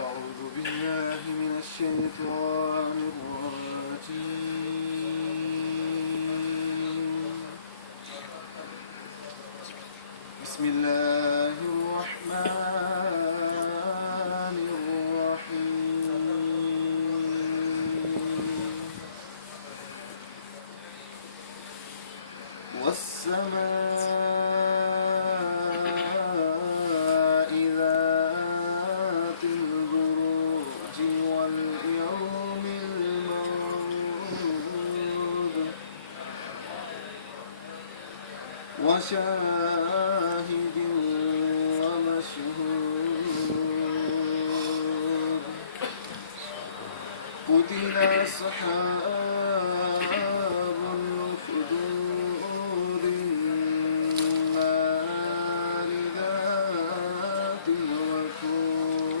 أعوذ بالله من الشيطان الرجيم. بسم الله الرحمن الرحيم. والسماء ذات البروج واليوم الموعود وشاهد ومشهود. قتل أصحاب الأخدود النار ذات الوقود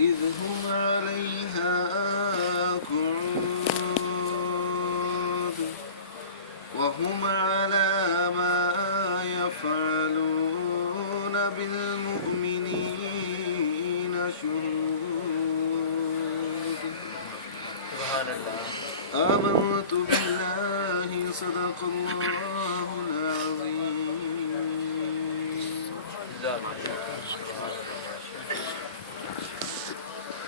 إذ هم عليها قعود وهم على ما يفعلون بالمؤمنين شهود. سبحان اللہ. آمنت بالله صدق الله العظيم.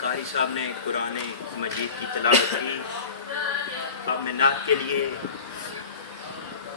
قاری صاحب نے قرآن مجید کی تلاوت کی. اب میں نعت کے لیے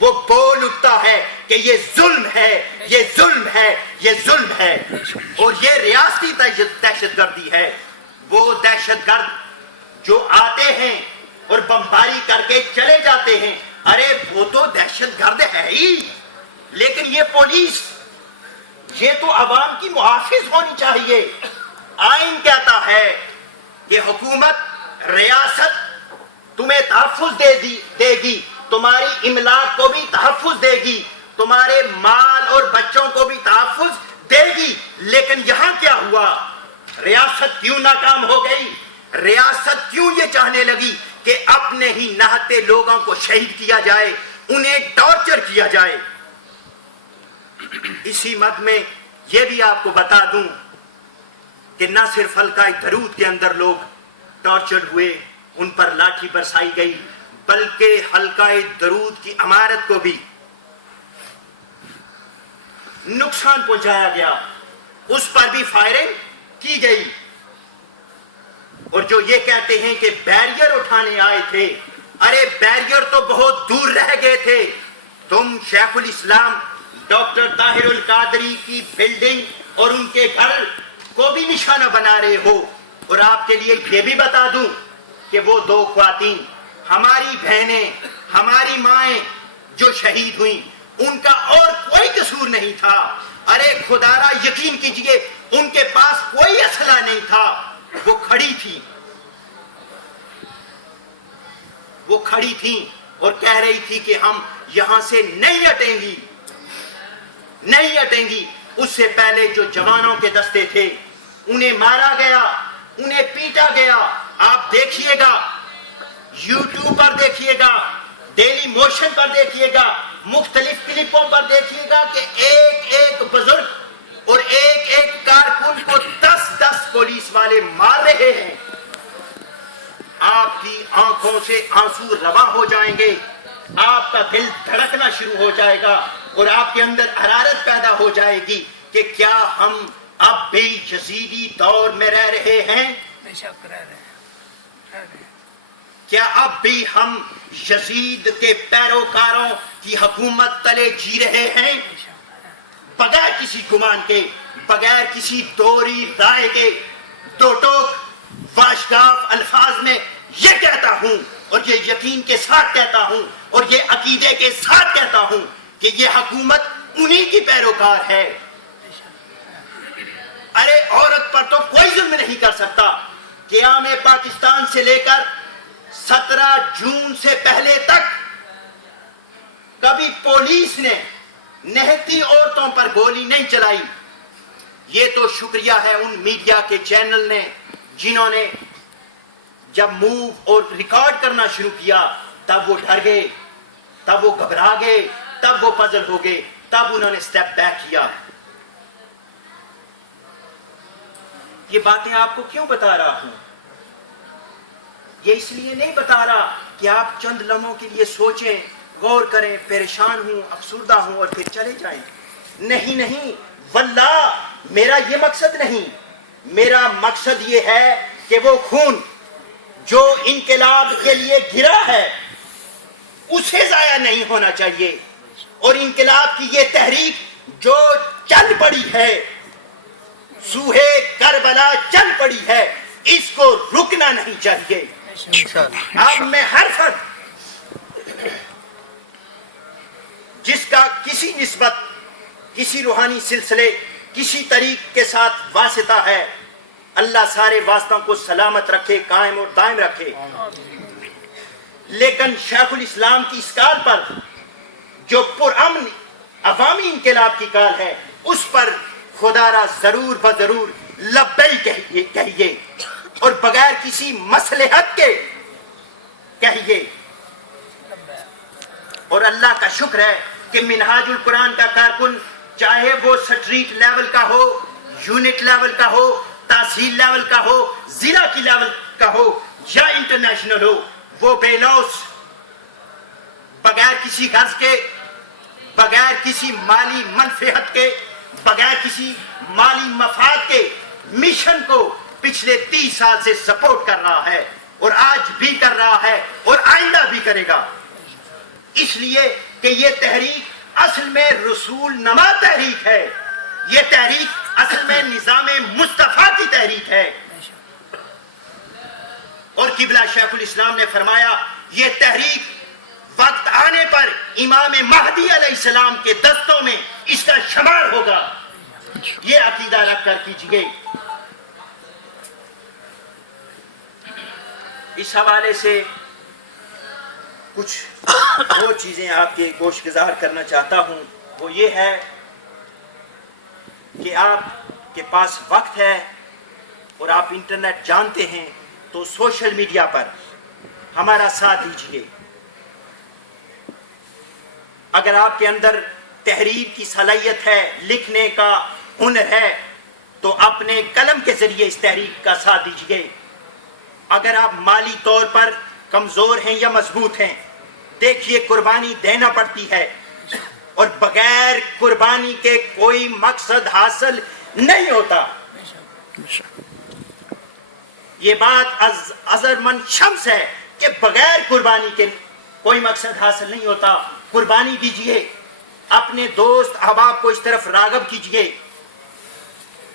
وہ بول اٹھتا ہے کہ یہ ظلم ہے، یہ ظلم ہے، یہ ظلم ہے، اور یہ ریاستی دہشت گردی ہے۔ وہ دہشت گرد جو آتے ہیں اور بمباری کر کے چلے جاتے ہیں، ارے وہ تو دہشت گرد ہے ہی، لیکن یہ پولیس، یہ تو عوام کی محافظ ہونی چاہیے۔ آئین کہتا ہے کہ حکومت، ریاست تمہیں تحفظ دے گی، تمہاری املاک کو بھی تحفظ دے گی، تمہارے مال اور بچوں کو بھی تحفظ دے گی، لیکن یہاں کیا ہوا؟ ریاست کیوں ناکام ہو گئی؟ ریاست کیوں یہ چاہنے لگی کہ اپنے ہی نہتے لوگوں کو شہید کیا جائے، انہیں ٹارچر کیا جائے؟ اسی مد میں یہ بھی آپ کو بتا دوں کہ نہ صرف حلقہ درود کے اندر لوگ ٹارچر ہوئے، ان پر لاٹھی برسائی گئی، بلکہ حلقہ درود کی عمارت کو بھی نقصان پہنچایا گیا، اس پر بھی فائرنگ کی گئی۔ اور جو یہ کہتے ہیں کہ بیریئر اٹھانے آئے تھے، ارے بیریئر تو بہت دور رہ گئے تھے، تم شیخ الاسلام ڈاکٹر طاہر القادری کی بلڈنگ اور ان کے گھر کو بھی نشانہ بنا رہے ہو۔ اور آپ کے لیے یہ بھی بتا دوں کہ وہ دو خواتین، ہماری بہنیں، ہماری مائیں جو شہید ہوئیں، ان کا اور کوئی قصور نہیں تھا۔ ارے خدا را یقین کیجئے، ان کے پاس کوئی اسلحہ نہیں تھا، وہ کھڑی تھی، وہ کھڑی تھی اور کہہ رہی تھی کہ ہم یہاں سے نہیں ہٹیں گی، نہیں ہٹیں گی۔ اس سے پہلے جو جوانوں کے دستے تھے انہیں مارا گیا، انہیں پیٹا گیا۔ آپ دیکھیے گا، یوٹیوب پر دیکھیے گا، ڈیلی موشن پر دیکھیے گا، مختلف کلپوں پر دیکھیے گا کہ ایک ایک بزرگ اور ایک ایک کارکن کو 10 پولیس والے مار رہے ہیں۔ آپ کی آنکھوں سے آنسو رواں ہو جائیں گے، آپ کا دل دھڑکنا شروع ہو جائے گا اور آپ کے اندر حرارت پیدا ہو جائے گی کہ کیا ہم اب بھی یزیدی دور میں رہ رہے ہیں؟ بے شک رہ رہے ہیں۔ کیا اب بھی ہم یزید کے پیروکاروں کی حکومت تلے جی رہے ہیں؟ بغیر کسی گمان کے، بغیر کسی دوری رائے کے، دو ٹوک واشگاف الفاظ میں یہ کہتا ہوں اور یہ یقین کے ساتھ کہتا ہوں اور یہ عقیدے کے ساتھ کہتا ہوں کہ یہ حکومت انہی کی پیروکار ہے۔ ارے عورت پر تو کوئی ظلم نہیں کر سکتا۔ قیام پاکستان سے لے کر 17 جون سے پہلے تک کبھی پولیس نے نہتی عورتوں پر گولی نہیں چلائی۔ یہ تو شکریہ ہے ان میڈیا کے چینل نے جنہوں نے جب موو اور ریکارڈ کرنا شروع کیا تب وہ ڈر گئے، تب وہ گھبرا گئے، تب وہ پزل ہو گئے، تب انہوں نے سٹیپ بیک کیا۔ یہ باتیں آپ کو کیوں بتا رہا ہوں؟ یہ اس لیے نہیں بتا رہا کہ آپ چند لمحوں کے لیے سوچیں، غور کریں، پریشان ہوں، افسردہ ہوں اور پھر چلے جائیں۔ نہیں، واللہ میرا یہ مقصد نہیں۔ میرا مقصد یہ ہے کہ وہ خون جو انقلاب کے لیے گرا ہے اسے ضائع نہیں ہونا چاہیے، اور انقلاب کی یہ تحریک جو چل پڑی ہے، سوہے کربلا چل پڑی ہے، اس کو رکنا نہیں چاہیے۔ اب میں ہر فرد جس کا کسی نسبت، کسی روحانی سلسلے، کسی طریق کے ساتھ واسطہ ہے، اللہ سارے واسطوں کو سلامت رکھے، قائم اور دائم رکھے۔ لیکن شیخ الاسلام کی اس کال پر جو پرامن عوامی انقلاب کی کال ہے، اس پر خدا را ضرور بضرور لبیک کہیے اور بغیر کسی مصلحت کے کہیے۔ اور اللہ کا شکر ہے کہ منہاج القرآن کا کارکن، چاہے وہ سٹریٹ لیول کا ہو، یونٹ لیول کا ہو، تحصیل لیول کا ہو، ضلع کی لیول کا ہو یا انٹرنیشنل ہو، وہ بے لوث، بغیر کسی غرض کے، بغیر کسی مالی منفعت کے، بغیر کسی مالی مفاد کے مشن کو پچھلے 30 سال سے سپورٹ کر رہا ہے اور آج بھی کر رہا ہے اور آئندہ بھی کرے گا۔ اس لیے کہ یہ تحریک اصل میں رسول نما تحریک ہے، یہ تحریک اصل میں نظام مصطفیٰ کی تحریک ہے. اور قبلہ شیخ الاسلام نے فرمایا یہ تحریک وقت آنے پر امام مہدی علیہ السلام کے دستوں میں اس کا شمار ہوگا. یہ عقیدہ رکھ کر کیجئے. اس حوالے سے کچھ وہ چیزیں آپ کے گوش گزار کرنا چاہتا ہوں. وہ یہ ہے کہ آپ کے پاس وقت ہے اور آپ انٹرنیٹ جانتے ہیں تو سوشل میڈیا پر ہمارا ساتھ دیجیے. اگر آپ کے اندر تحریر کی صلاحیت ہے، لکھنے کا ہنر ہے، تو اپنے قلم کے ذریعے اس تحریک کا ساتھ دیجیے. اگر آپ مالی طور پر کمزور ہیں یا مضبوط ہیں، دیکھیے قربانی دینا پڑتی ہے اور بغیر قربانی کے کوئی مقصد حاصل نہیں ہوتا. یہ بات ازرمن شمس ہے کہ بغیر قربانی کے کوئی مقصد حاصل نہیں ہوتا. قربانی دیجئے، اپنے دوست احباب کو اس طرف راغب کیجئے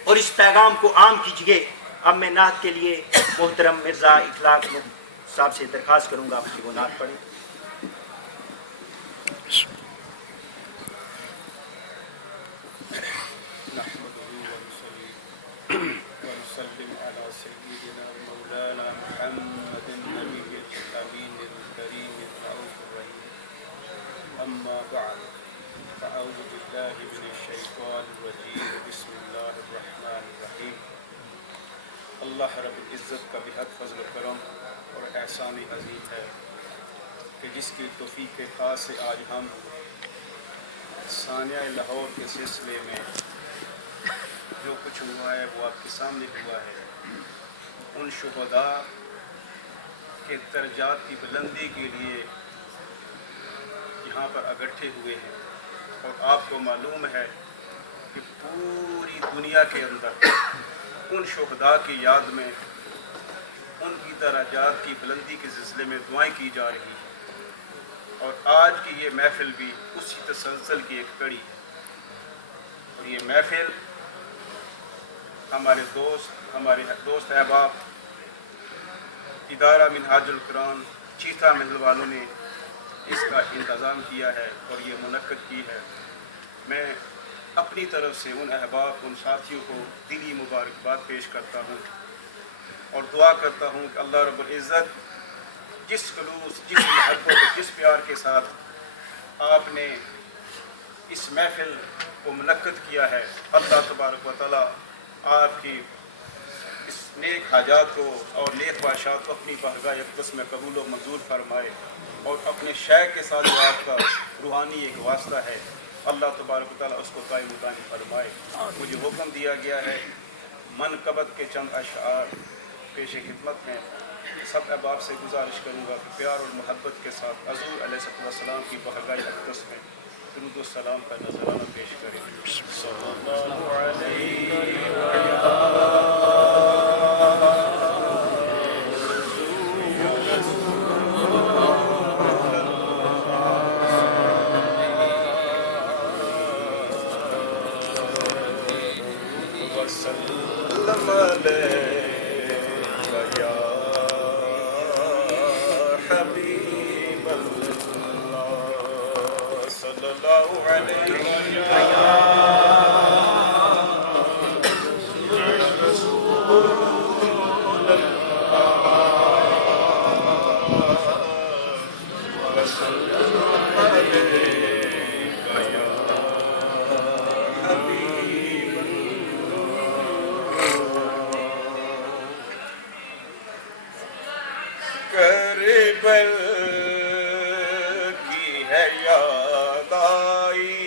اور اس پیغام کو عام کیجئے. اب میں نعت کے لیے محترم مرزا اخلاق صاحب سے درخواست کروں گا کہ وہ نعت پڑھیں. وسلم على سيدنا مولانا محمد النبي الأمين الكريم الرؤوف الرحيم. أما بعد فأعوذ بالله من الشيطان الرجيم. بسم الله الرحمن الرحيم. اللہ رب العزت کا بہت فضل و کرم اور احسان عظیم ہے کہ جس کی توفیق خاص سے آج ہم ثانیہ لاہور کے سلسلے میں جو کچھ ہوا ہے وہ آپ کے سامنے ہوا ہے. ان شہداء کے درجات کی بلندی کے لیے یہاں پر اکٹھے ہوئے ہیں اور آپ کو معلوم ہے کہ پوری دنیا کے اندر ان شہداء کی یاد میں ان کی درجات کی بلندی کے سلسلے میں دعائیں کی جا رہی ہیں. اور آج کی یہ محفل بھی اسی تسلسل کی ایک کڑی ہے. اور یہ محفل ہمارے دوست احباب ادارہ منہاج القرآن چیتا محل والوں نے اس کا انتظام کیا ہے اور یہ منعقد کی ہے. میں اپنی طرف سے ان احباب ان ساتھیوں کو دلی مبارکباد پیش کرتا ہوں اور دعا کرتا ہوں کہ اللہ رب العزت جس خلوص، جس محبت اور جس پیار کے ساتھ آپ نے اس محفل کو منعقد کیا ہے، اللہ تبارک و تعالیٰ آپ کی اس نیک حاجات کو اور نیک خواہشات کو اپنی بارگاہ اقدس میں قبول و منظور فرمائے اور اپنے شیخ کے ساتھ جو آپ کا روحانی ایک واسطہ ہے اللہ تبارک و تعالیٰ اس کو قائم مدانی فرمائے. مجھے حکم دیا گیا ہے منقبت کے چند اشعار پیش خدمت ہیں. سب احباب سے گزارش کروں گا کہ پیار اور محبت کے ساتھ حضور علیہ السلام کی بارگاہ اقدس میں درود و سلام کا نذرانہ پیش کریں. صلی اللہ علیہ وسلم یا حبیب اللہ صلی اللہ علیہ کربل کی ہے یاد آئی،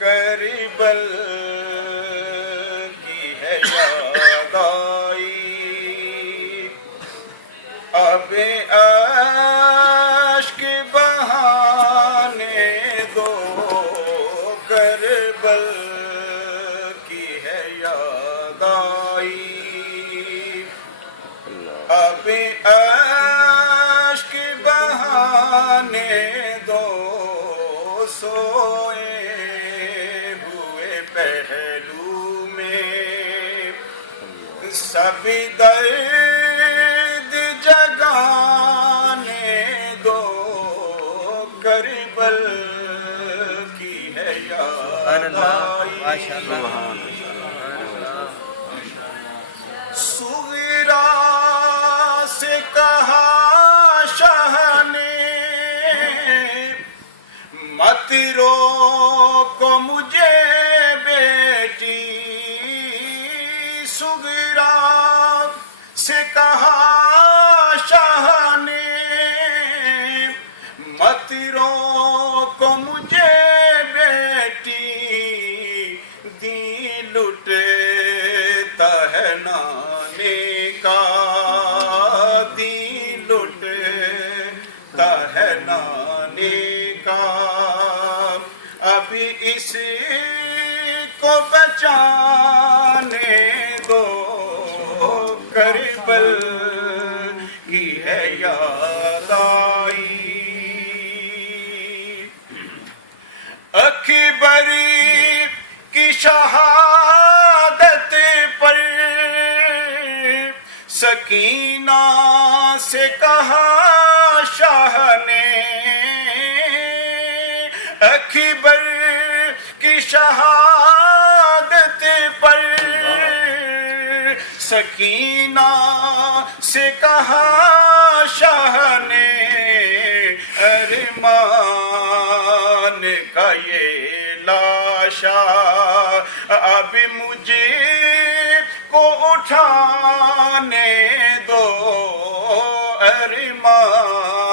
کربل کی ہے یاد آئی، اب اشک بہانے دو، کربل کی ہے یاد آئی، اب اشک بہانے سب درد جگانے دو کربل کی ہے یاد آئی صغرا سے کہا شاہ نے مت روکو مجھے بیٹی صغرا سے کہا شاہ نے مت روکو مجھے بیٹی دین لٹتا ہے نانے کا دین لٹتا ہے نانے کا ابھی اس کو بچانے دو کربل کی ہے یاد آئی اکبر کی شہادت پر سکینہ سے کہا شاہ نے اکبر کی شہادت پر سکینہ سے کہا شاہ نے ارمان کا یہ لاشا اب مجھے کو اٹھانے دو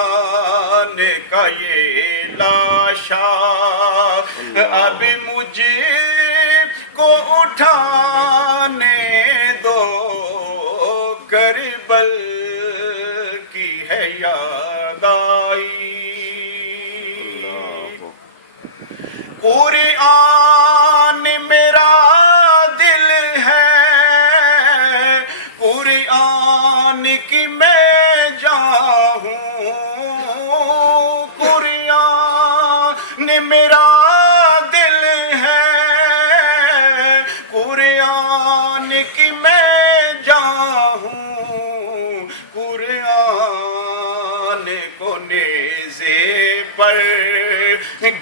ارمان کا یہ لاشا اب مجھے کو اٹھانے دو کربل کی ہے یاد آئی قرآن میرا دل ہے قرآن کی میں جان ہوں قرآن میرا دل ہے قرآن کی میں جان ہوں قرآن کو نیزے پر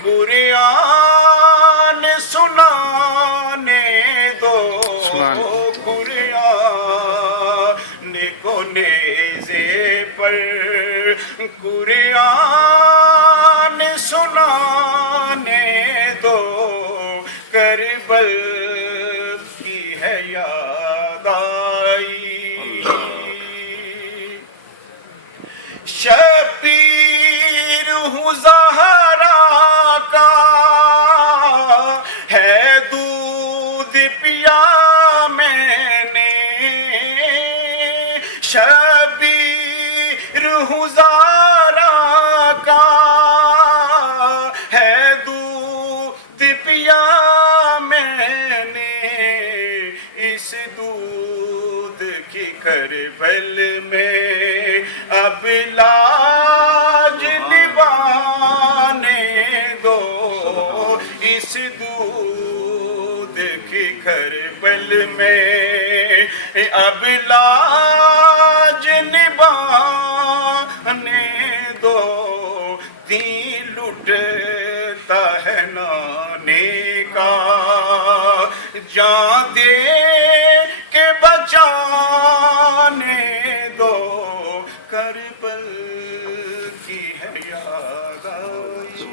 قرآن سنانے دو قرآن کو نیزے پر قرآن سنانے دو کربل کی ہے یاد آئی شبیر ہوں زہرا کا ہے دودھ پیا میں نے شبیر ہوں زہرا کا ہے دودھ پیا میں نے اس دودھ کی کربل میں اب لاج نبھانے دو اس دودھ کی کربل میں اب لاج نبھانے دو دین لٹتا ہے نانے کا جان دے کے بچانے دو کربل کی ہے یاد آئی